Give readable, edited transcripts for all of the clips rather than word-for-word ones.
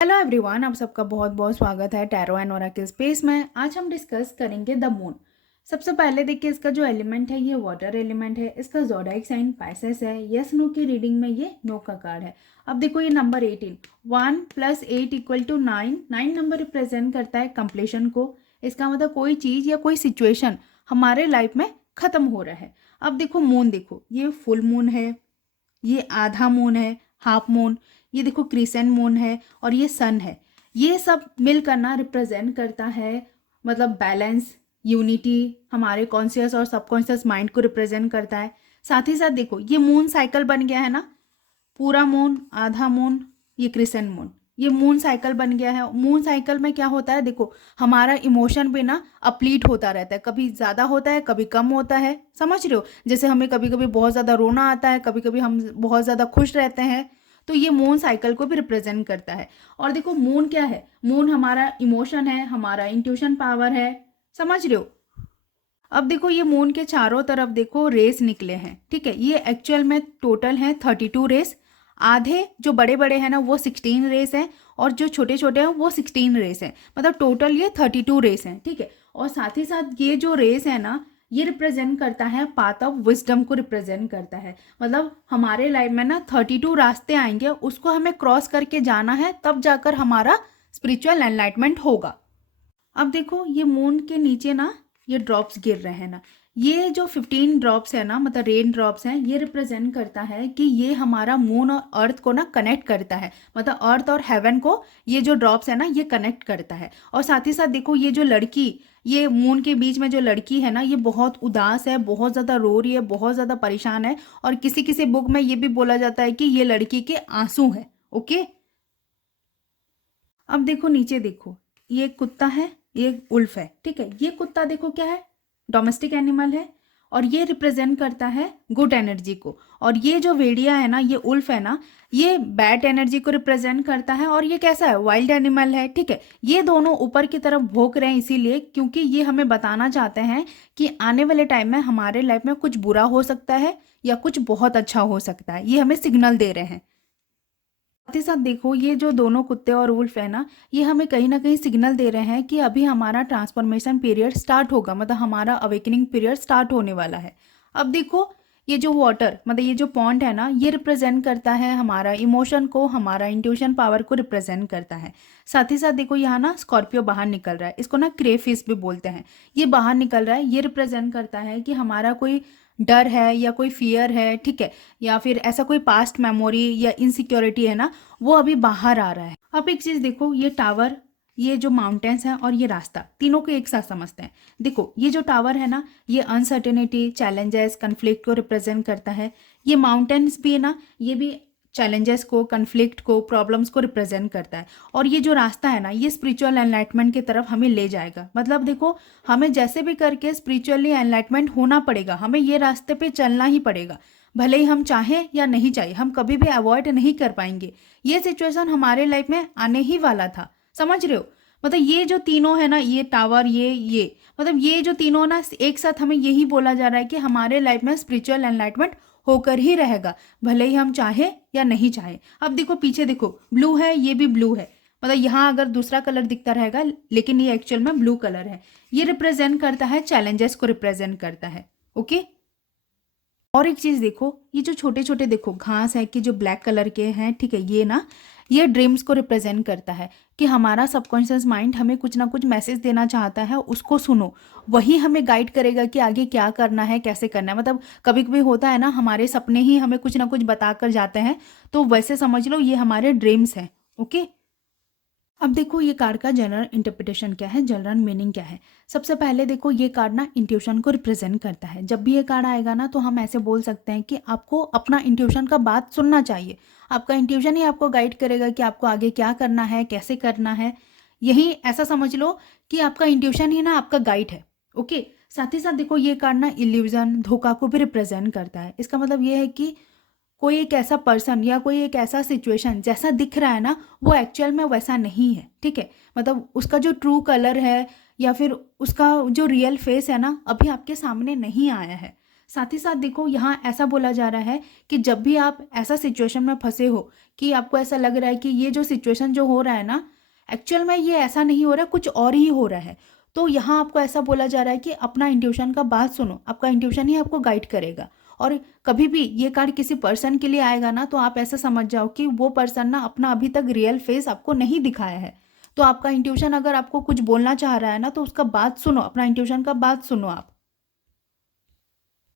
Hello everyone, आप सबका बहुत बहुत स्वागत है टैरो एंड ओरेकल स्पेस में। आज हम डिस्कस करेंगे द मून। सबसे पहले देखिए, इसका जो एलिमेंट है ये वाटर एलिमेंट है। इसका ज़ोडिएक साइन पाइसेस है। यस नो की रीडिंग में ये नो का कार्ड है। अब देखो ये नंबर 18, 1 + 8 = 9। 9 नंबर रिप्रेजेंट करता है कंप्लीशन को। इसका मतलब कोई चीज़ या कोई सिचुएशन हमारे लाइफ में ख़त्म हो रहा है। अब देखो मून, देखो ये फुल मून है, ये आधा मून है, हाफ मून, ये देखो क्रिसेंट मून है और ये सन है। ये सब मिलकर ना रिप्रेजेंट करता है मतलब बैलेंस, यूनिटी, हमारे कॉन्शियस और सबकॉन्शियस माइंड को रिप्रेजेंट करता है। साथ ही साथ देखो ये मून साइकिल बन गया है ना, पूरा मून, आधा मून, ये क्रिसेंट मून, ये मून साइकिल बन गया है। मून साइकिल में क्या होता है, देखो हमारा इमोशन भी ना अपलीट होता रहता है, कभी ज़्यादा होता है कभी कम होता है, समझ रहे हो। जैसे हमें कभी कभी बहुत ज़्यादा रोना आता है, कभी कभी हम बहुत ज़्यादा खुश रहते हैं। तो ये मून साइकिल को भी रिप्रेजेंट करता है। और देखो मून क्या है, मून हमारा इमोशन है, हमारा इंट्यूशन पावर है, समझ रहे हो। अब देखो ये मून के चारों तरफ देखो रेस निकले हैं, ठीक है। ये एक्चुअल में टोटल है 32 रेस। आधे जो बड़े बड़े हैं ना वो 16 रेस हैं और जो छोटे छोटे हैं वो 16 रेस हैं। मतलब टोटल ये 32 रेस हैं, ठीक है। और साथ ही साथ ये जो रेस है ना, ये रिप्रेजेंट करता है पाथ ऑफ विजडम को रिप्रेजेंट करता है। मतलब हमारे लाइफ में ना 32 रास्ते आएंगे, उसको हमें क्रॉस करके जाना है, तब जाकर हमारा स्पिरिचुअल एनलाइटमेंट होगा। अब देखो ये मून के नीचे ना ये ड्रॉप्स गिर रहे हैं ना, ये जो 15 ड्रॉप्स है ना, मतलब रेन ड्रॉप्स हैं, ये रिप्रेजेंट करता है कि ये हमारा मून और अर्थ को ना कनेक्ट करता है। मतलब अर्थ और हेवन को ये जो ड्रॉप्स है ना ये कनेक्ट करता है। और साथ ही साथ देखो ये जो लड़की, ये मून के बीच में जो लड़की है ना, ये बहुत उदास है, बहुत ज़्यादा रो रही है, बहुत ज़्यादा परेशान है। और किसी किसी बुक में ये भी बोला जाता है कि ये लड़की के आंसू हैं। ओके, अब देखो नीचे देखो, ये एक कुत्ता है, ये उल्फ है, ठीक है। ये कुत्ता देखो क्या है, डोमेस्टिक एनिमल है और ये रिप्रेजेंट करता है गुड एनर्जी को। और ये जो भेड़िया है ना, ये उल्फ है ना, ये बैड एनर्जी को रिप्रेजेंट करता है। और ये कैसा है, वाइल्ड एनिमल है, ठीक है। ये दोनों ऊपर की तरफ भौंक रहे हैं इसीलिए क्योंकि ये हमें बताना चाहते हैं कि आने वाले टाइम में हमारे लाइफ में कुछ बुरा हो सकता है या कुछ बहुत अच्छा हो सकता है। ये हमें सिग्नल दे रहे हैं। साथ ही साथ देखो ये जो दोनों कुत्ते और वुल्फ है ना, ये हमें कहीं ना कहीं सिग्नल दे रहे हैं कि अभी हमारा ट्रांसफॉर्मेशन पीरियड स्टार्ट होगा, मतलब हमारा अवेकनिंग पीरियड स्टार्ट होने वाला है। अब देखो ये जो वाटर, मतलब ये जो पॉन्ड है ना, ये रिप्रेजेंट करता है हमारा इमोशन को, हमारा इंट्यूशन पावर को रिप्रेजेंट करता है। साथ ही साथ देखो यहाँ ना स्कॉर्पियो बाहर निकल रहा है, इसको ना क्रेफिश भी बोलते हैं। ये बाहर निकल रहा है, ये रिप्रेजेंट करता है कि हमारा कोई डर है या कोई फियर है, ठीक है, या फिर ऐसा कोई पास्ट मेमोरी या इनसिक्योरिटी है ना, वो अभी बाहर आ रहा है। अब एक चीज़ देखो, ये टावर, ये जो माउंटेन्स हैं और ये रास्ता, तीनों को एक साथ समझते हैं। देखो ये जो टावर है ना, ये अनसर्टेनिटी, चैलेंजेस, कन्फ्लिक्ट को रिप्रेजेंट करता है। ये माउंटेन्स भी है ना, ये भी चैलेंजेस को, कन्फ्लिक्ट को, प्रॉब्लम्स को रिप्रेजेंट करता है। और ये जो रास्ता है ना, ये स्पिरिचुअल एनलाइटमेंट की तरफ हमें ले जाएगा। मतलब देखो हमें जैसे भी करके स्पिरिचुअली एनलाइटमेंट होना पड़ेगा, हमें ये रास्ते पे चलना ही पड़ेगा। भले ही हम चाहें या नहीं चाहें, हम कभी भी अवॉइड नहीं कर पाएंगे। ये सिचुएशन हमारे लाइफ में आने ही वाला था, समझ रहे हो। मतलब ये जो तीनों है ना, ये टावर, ये मतलब ये जो तीनों ना एक साथ हमें यही बोला जा रहा है कि हमारे लाइफ में स्पिरिचुअल एनलाइटमेंट होकर ही रहेगा, भले ही हम चाहें या नहीं चाहें। अब देखो पीछे देखो, ब्लू है, ये भी ब्लू है। मतलब यहाँ अगर दूसरा कलर दिखता रहेगा लेकिन ये एक्चुअल में ब्लू कलर है। ये रिप्रेजेंट करता है चैलेंजेस को रिप्रेजेंट करता है। ओके, और एक चीज़ देखो, ये जो छोटे छोटे देखो घास है कि जो ब्लैक कलर के हैं, ठीक है, ये ना ये ड्रीम्स को रिप्रेजेंट करता है कि हमारा सबकॉन्शियस माइंड हमें कुछ ना कुछ मैसेज देना चाहता है, उसको सुनो, वही हमें गाइड करेगा कि आगे क्या करना है, कैसे करना है। मतलब कभी कभी होता है ना, हमारे सपने ही हमें कुछ ना कुछ बता कर जाते हैं, तो वैसे समझ लो ये हमारे ड्रीम्स हैं। ओके, अब देखो ये कार्ड का जनरल इंटरप्रिटेशन क्या है, जनरल मीनिंग क्या है। सबसे पहले देखो ये कार्ड ना इंट्यूशन को रिप्रेजेंट करता है। जब भी ये कार्ड आएगा ना, तो हम ऐसे बोल सकते हैं कि आपको अपना इंट्यूशन का बात सुनना चाहिए। आपका इंट्यूशन ही आपको गाइड करेगा कि आपको आगे क्या करना है, कैसे करना है। यही ऐसा समझ लो कि आपका इंट्यूशन ही ना आपका गाइड है। ओके, साथ ही साथ देखो ये कार्ड ना इल्यूजन, धोखा को भी रिप्रेजेंट करता है। इसका मतलब ये है कि कोई एक ऐसा पर्सन या कोई एक ऐसा सिचुएशन जैसा दिख रहा है ना, वो एक्चुअल में वैसा नहीं है, ठीक है। मतलब उसका जो ट्रू कलर है या फिर उसका जो रियल फेस है ना, अभी आपके सामने नहीं आया है। साथ ही साथ देखो यहाँ ऐसा बोला जा रहा है कि जब भी आप ऐसा सिचुएशन में फंसे हो कि आपको ऐसा लग रहा है कि ये जो सिचुएशन जो हो रहा है ना, एक्चुअल में ये ऐसा नहीं हो रहा है, कुछ और ही हो रहा है, तो यहाँ आपको ऐसा बोला जा रहा है कि अपना इंट्यूशन का बात सुनो, आपका इंट्यूशन ही आपको गाइड करेगा। और कभी भी ये कार्ड किसी पर्सन के लिए आएगा ना, तो आप ऐसा समझ जाओ कि वो पर्सन ना अपना अभी तक रियल फेस आपको नहीं दिखाया है। तो आपका इंट्यूशन अगर आपको कुछ बोलना चाह रहा है ना, तो उसका बात सुनो, अपना इंट्यूशन का बात सुनो आप।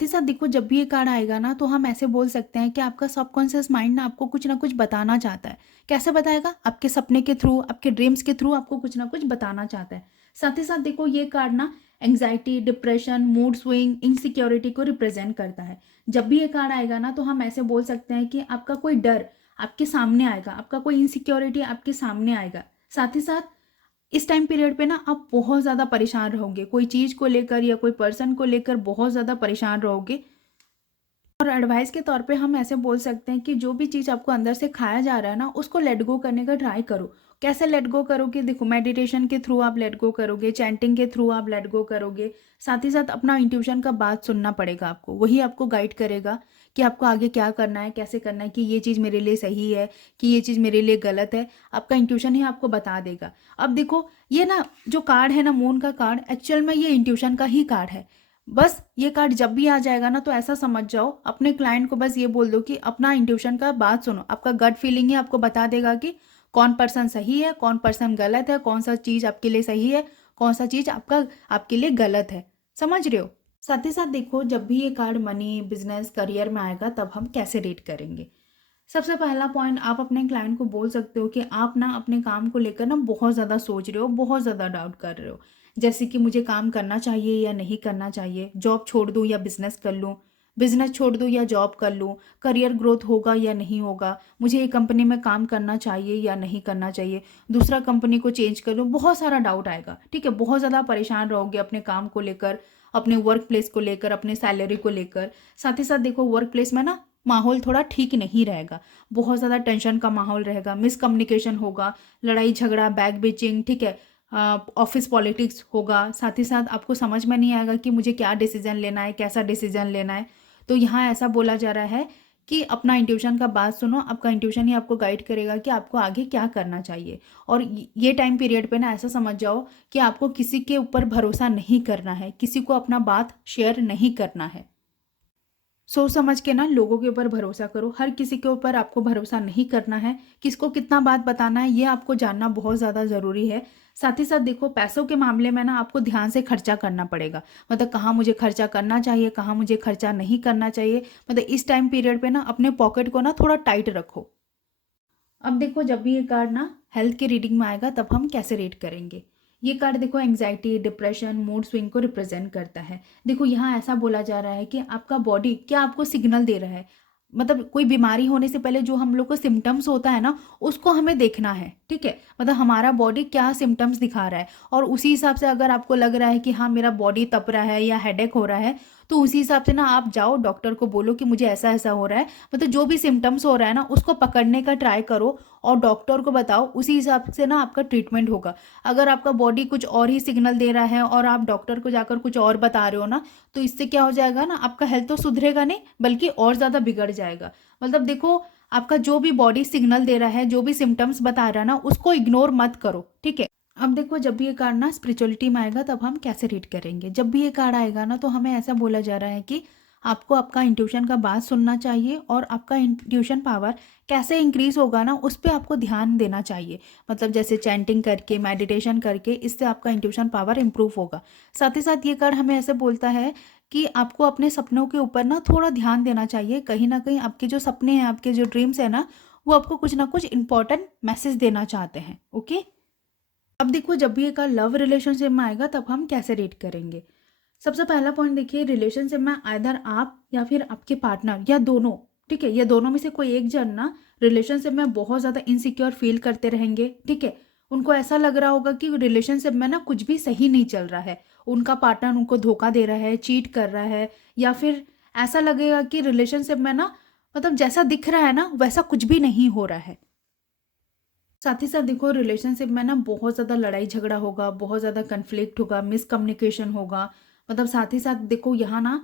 साथ ही साथ देखो जब भी ये कार्ड आएगा ना, तो हम ऐसे बोल सकते हैं कि आपका सबकॉन्शियस माइंड ना आपको कुछ ना कुछ बताना चाहता है। कैसे बताएगा? आपके सपने के थ्रू, आपके ड्रीम्स के थ्रू आपको कुछ ना कुछ बताना चाहता है। साथ ही साथ देखो ये कार्ड ना anxiety, depression, mood swing, insecurity को रिप्रेजेंट करता है। जब भी ये कार्ड आएगा ना, तो हम ऐसे बोल सकते हैं कि आपका कोई डर आपके सामने आएगा, आपका कोई इनसिक्योरिटी आपके सामने आएगा। साथ ही साथ इस टाइम पीरियड पे ना आप बहुत ज़्यादा परेशान रहोगे, कोई चीज़ को लेकर या कोई पर्सन को लेकर बहुत ज़्यादा परेशान रहोगे। और एडवाइस के तौर पे हम ऐसे बोल सकते हैं कि जो भी चीज़ आपको अंदर से खाया जा रहा है ना, उसको लेट गो करने का ट्राई करो। कैसे लेट गो करोगे? देखो मेडिटेशन के थ्रू आप लेट गो करोगे, चैंटिंग के थ्रू आप लेट गो करोगे। साथ ही साथ अपना इंट्यूशन का बात सुनना पड़ेगा आपको, वही आपको गाइड करेगा कि आपको आगे क्या करना है, कैसे करना है, कि ये चीज़ मेरे लिए सही है, कि ये चीज़ मेरे लिए गलत है। आपका इंट्यूशन ही आपको बता देगा। अब देखो ये ना जो कार्ड है ना, मून का कार्ड, एक्चुअल में ये इंट्यूशन का ही कार्ड है। बस ये कार्ड जब भी आ जाएगा ना, तो ऐसा समझ जाओ, अपने क्लाइंट को बस ये बोल दो कि अपना इंट्यूशन का बात सुनो। आपका गट फीलिंग ही आपको बता देगा कि कौन पर्सन सही है, कौन पर्सन गलत है, कौन सा चीज़ आपके लिए सही है, कौन सा चीज़ आपके लिए गलत है। समझ रहे हो? साथ ही साथ देखो जब भी ये कार्ड मनी, बिजनेस, करियर में आएगा, तब हम कैसे रेट करेंगे। सबसे पहला पॉइंट, आप अपने क्लाइंट को बोल सकते हो कि आप ना अपने काम को लेकर ना बहुत ज़्यादा सोच रहे हो, बहुत ज़्यादा डाउट कर रहे हो। जैसे कि मुझे काम करना चाहिए या नहीं करना चाहिए, जॉब छोड़ दूँ या बिजनेस कर लूँ, बिजनेस छोड़ दूँ या जॉब कर लूँ, करियर ग्रोथ होगा या नहीं होगा, मुझे एक कंपनी में काम करना चाहिए या नहीं करना चाहिए, दूसरा कंपनी को चेंज कर लूँ। बहुत सारा डाउट आएगा, ठीक है। बहुत ज़्यादा परेशान रहोगे अपने काम को लेकर, अपने वर्क प्लेस को लेकर, अपने सैलरी को लेकर। साथ ही साथ देखो वर्क प्लेस में ना माहौल थोड़ा ठीक नहीं रहेगा, बहुत ज़्यादा टेंशन का माहौल रहेगा, मिसकम्युनिकेशन होगा, लड़ाई झगड़ा, बैक बिचिंग, ठीक है, ऑफिस पॉलिटिक्स होगा। साथ ही साथ आपको समझ में नहीं आएगा कि मुझे क्या डिसीजन लेना है, कैसा डिसीजन लेना है। तो यहाँ ऐसा बोला जा रहा है कि अपना इंट्यूशन का बात सुनो, आपका इंट्यूशन ही आपको गाइड करेगा कि आपको आगे क्या करना चाहिए। और ये टाइम पीरियड पे ना ऐसा समझ जाओ कि आपको किसी के ऊपर भरोसा नहीं करना है, किसी को अपना बात शेयर नहीं करना है। सोच समझ के ना लोगों के ऊपर भरोसा करो, हर किसी के ऊपर आपको भरोसा नहीं करना है। किसको कितना बात बताना है, ये आपको जानना बहुत ज़्यादा ज़रूरी है। साथ ही साथ देखो पैसों के मामले में ना आपको ध्यान से खर्चा करना पड़ेगा, मतलब कहाँ मुझे खर्चा करना चाहिए, कहाँ मुझे खर्चा नहीं करना चाहिए। मतलब इस टाइम पीरियड पे ना अपने पॉकेट को ना थोड़ा टाइट रखो। अब देखो जब भी ये कार्ड ना हेल्थ की रीडिंग में आएगा, तब हम कैसे रेट करेंगे। ये कार्ड देखो एंग्जाइटी, डिप्रेशन, मूड स्विंग को रिप्रेजेंट करता है। देखो यहाँ ऐसा बोला जा रहा है कि आपका बॉडी क्या आपको सिग्नल दे रहा है, मतलब कोई बीमारी होने से पहले जो हम लोग को सिम्टम्स होता है ना, उसको हमें देखना है, ठीक है। मतलब हमारा बॉडी क्या सिम्टम्स दिखा रहा है, और उसी हिसाब से अगर आपको लग रहा है कि हाँ मेरा बॉडी तप रहा है या हेडेक हो रहा है, तो उसी हिसाब से ना आप जाओ डॉक्टर को बोलो कि मुझे ऐसा ऐसा हो रहा है। मतलब जो भी सिम्टम्स हो रहा है ना, उसको पकड़ने का ट्राई करो और डॉक्टर को बताओ, उसी हिसाब से ना आपका ट्रीटमेंट होगा। अगर आपका बॉडी कुछ और ही सिग्नल दे रहा है और आप डॉक्टर को जाकर कुछ और बता रहे हो ना, तो इससे क्या हो जाएगा ना, आपका हेल्थ तो सुधरेगा नहीं बल्कि और ज़्यादा बिगड़ जाएगा। मतलब देखो आपका जो भी बॉडी सिग्नल दे रहा है, जो भी सिम्टम्स बता रहा है ना, उसको इग्नोर मत करो, ठीक है। अब देखो जब भी ये कार्ड ना स्पिरिचुअलिटी में आएगा, तब हम कैसे रीड करेंगे। जब भी ये कार्ड आएगा ना, तो हमें ऐसा बोला जा रहा है कि आपको आपका इंट्यूशन का बात सुनना चाहिए, और आपका इंट्यूशन पावर कैसे इंक्रीज होगा ना, उस पर आपको ध्यान देना चाहिए। मतलब जैसे चैंटिंग करके, मेडिटेशन करके, इससे आपका इंट्यूशन पावर इंप्रूव होगा। साथ ही साथ ये कार्ड हमें ऐसे बोलता है कि आपको अपने सपनों के ऊपर ना थोड़ा ध्यान देना चाहिए। कहीं ना कहीं आपके जो सपने हैं, आपके जो ड्रीम्स हैं ना, वो आपको कुछ ना कुछ इंपॉर्टेंट मैसेज देना चाहते हैं। ओके। अब देखो जब भी एक लव रिलेशनशिप में आएगा, तब हम कैसे रेट करेंगे। सबसे पहला पॉइंट देखिए, रिलेशनशिप में आइदर आप या फिर आपके पार्टनर या दोनों, ठीक है, ये दोनों में से कोई एक जन ना रिलेशनशिप में बहुत ज़्यादा इनसिक्योर फील करते रहेंगे, ठीक है। उनको ऐसा लग रहा होगा कि रिलेशनशिप में ना कुछ भी सही नहीं चल रहा है, उनका पार्टनर उनको धोखा दे रहा है, चीट कर रहा है, या फिर ऐसा लगेगा कि रिलेशनशिप में ना मतलब जैसा दिख रहा है ना, वैसा कुछ भी नहीं हो रहा है। साथ ही साथ देखो रिलेशनशिप में ना बहुत ज़्यादा लड़ाई झगड़ा होगा, बहुत ज़्यादा कन्फ्लिक्ट होगा, मिसकम्युनिकेशन होगा। मतलब साथ ही साथ देखो यहाँ ना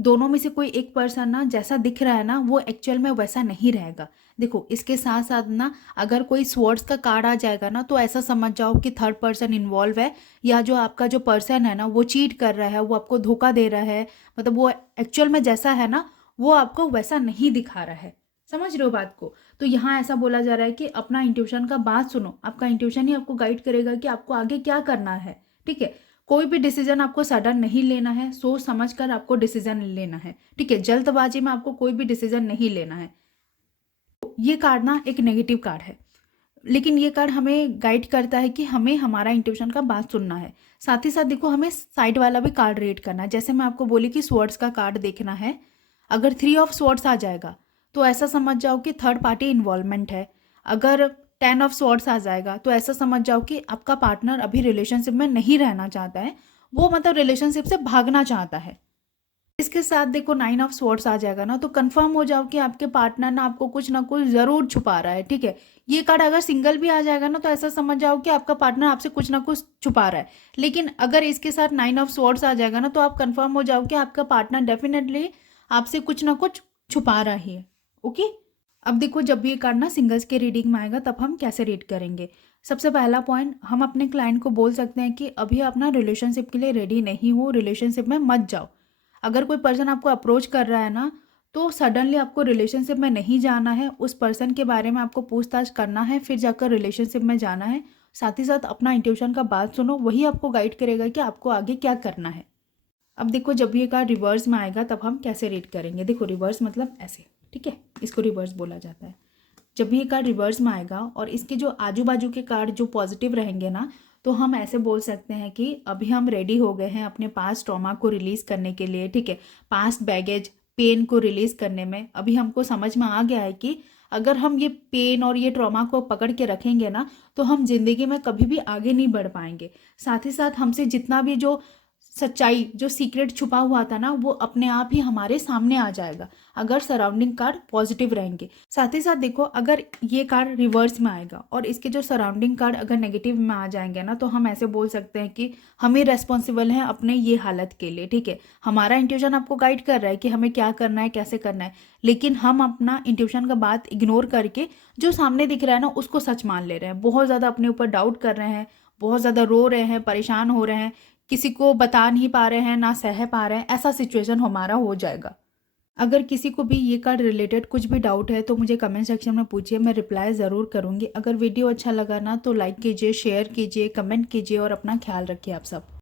दोनों में से कोई एक पर्सन ना जैसा दिख रहा है ना वो एक्चुअल में वैसा नहीं रहेगा। देखो इसके साथ साथ ना अगर कोई स्वॉर्ड्स का कार्ड आ जाएगा ना तो ऐसा समझ जाओ कि थर्ड पर्सन इन्वॉल्व है, या जो आपका जो पर्सन है ना वो चीट कर रहा है, वो आपको धोखा दे रहा है, मतलब वो एक्चुअल में जैसा है ना वो आपको वैसा नहीं दिखा रहा है। समझ रहे हो बात को? तो यहाँ ऐसा बोला जा रहा है कि अपना इंट्यूशन का बात सुनो, आपका इंट्यूशन ही आपको गाइड करेगा कि आपको आगे क्या करना है। ठीक है, कोई भी डिसीजन आपको सडन नहीं लेना है, सोच समझ कर आपको डिसीजन लेना है। ठीक है, जल्दबाजी में आपको कोई भी डिसीजन नहीं लेना है। ये कार्ड ना एक नेगेटिव कार्ड है, लेकिन ये कार्ड हमें गाइड करता है कि हमें हमारा इंट्यूशन का बात सुनना है। साथ ही साथ देखो हमें साइड वाला भी कार्ड रीड करना है। जैसे मैं आपको बोली कि स्वॉर्ड्स का कार्ड देखना है, अगर 3 ऑफ स्वॉर्ड्स आ जाएगा तो ऐसा समझ जाओ कि थर्ड पार्टी इन्वॉल्वमेंट है। अगर 10 ऑफ स्वॉर्ड्स आ जाएगा तो ऐसा समझ जाओ कि आपका पार्टनर अभी रिलेशनशिप में नहीं रहना चाहता है, वो मतलब रिलेशनशिप से भागना चाहता है। इसके साथ देखो 9 ऑफ स्वॉर्ड्स आ जाएगा ना तो कंफर्म हो जाओ कि आपके पार्टनर ना आपको कुछ ना कुछ ज़रूर छुपा रहा है। ठीक है, ये कार्ड अगर सिंगल भी आ जाएगा ना तो ऐसा समझ जाओ कि आपका पार्टनर आपसे कुछ ना कुछ छुपा रहा है। लेकिन अगर इसके साथ 9 ऑफ स्वॉर्ड्स आ जाएगा ना तो आप कंफर्म हो जाओ कि आपका पार्टनर डेफिनेटली आपसे कुछ ना कुछ छुपा रहा है। ओके, अब देखो जब भी ये कार्ड ना सिंगल्स के रीडिंग में आएगा तब हम कैसे रीड करेंगे। सबसे पहला पॉइंट, हम अपने क्लाइंट को बोल सकते हैं कि अभी आप ना रिलेशनशिप के लिए रेडी नहीं हो, रिलेशनशिप में मत जाओ। अगर कोई पर्सन आपको अप्रोच कर रहा है ना तो सडनली आपको रिलेशनशिप में नहीं जाना है, उस पर्सन के बारे में आपको पूछताछ करना है, फिर जाकर रिलेशनशिप में जाना है। साथ ही साथ अपना इंट्यूशन का बात सुनो, वही आपको गाइड करेगा कि आपको आगे क्या करना है। अब देखो जब ये कार्ड रिवर्स में आएगा तब हम कैसे रीड करेंगे। देखो रिवर्स मतलब ऐसे, ठीक है, इसको रिवर्स बोला जाता है। जब भी ये कार्ड रिवर्स में आएगा और इसके जो आजू बाजू के कार्ड जो पॉजिटिव रहेंगे ना तो हम ऐसे बोल सकते हैं कि अभी हम रेडी हो गए हैं अपने पास्ट ट्रॉमा को रिलीज़ करने के लिए। ठीक है, पास्ट बैगेज पेन को रिलीज़ करने में अभी हमको समझ में आ गया है कि अगर हम ये पेन और ये ट्रॉमा को पकड़ के रखेंगे ना तो हम जिंदगी में कभी भी आगे नहीं बढ़ पाएंगे। साथ ही साथ हमसे जितना भी जो सच्चाई, जो सीक्रेट छुपा हुआ था ना वो अपने आप ही हमारे सामने आ जाएगा अगर सराउंडिंग कार्ड पॉजिटिव रहेंगे। साथ ही साथ देखो अगर ये कार्ड रिवर्स में आएगा और इसके जो सराउंडिंग कार्ड अगर नेगेटिव में आ जाएंगे ना तो हम ऐसे बोल सकते हैं कि हम ही रेस्पॉन्सिबल हैं अपने ये हालत के लिए। ठीक है, हमारा इंट्यूशन आपको गाइड कर रहा है कि हमें क्या करना है, कैसे करना है, लेकिन हम अपना इंट्यूशन का बात इग्नोर करके जो सामने दिख रहा है ना उसको सच मान ले रहे हैं, बहुत ज़्यादा अपने ऊपर डाउट कर रहे हैं, बहुत ज़्यादा रो रहे हैं, परेशान हो रहे हैं, किसी को बता नहीं पा रहे हैं, ना सह पा रहे हैं, ऐसा सिचुएशन हमारा हो जाएगा। अगर किसी को भी ये कार्ड रिलेटेड कुछ भी डाउट है तो मुझे कमेंट सेक्शन में पूछिए, मैं रिप्लाई ज़रूर करूँगी। अगर वीडियो अच्छा लगा ना तो लाइक कीजिए, शेयर कीजिए, कमेंट कीजिए और अपना ख्याल रखिए आप सब।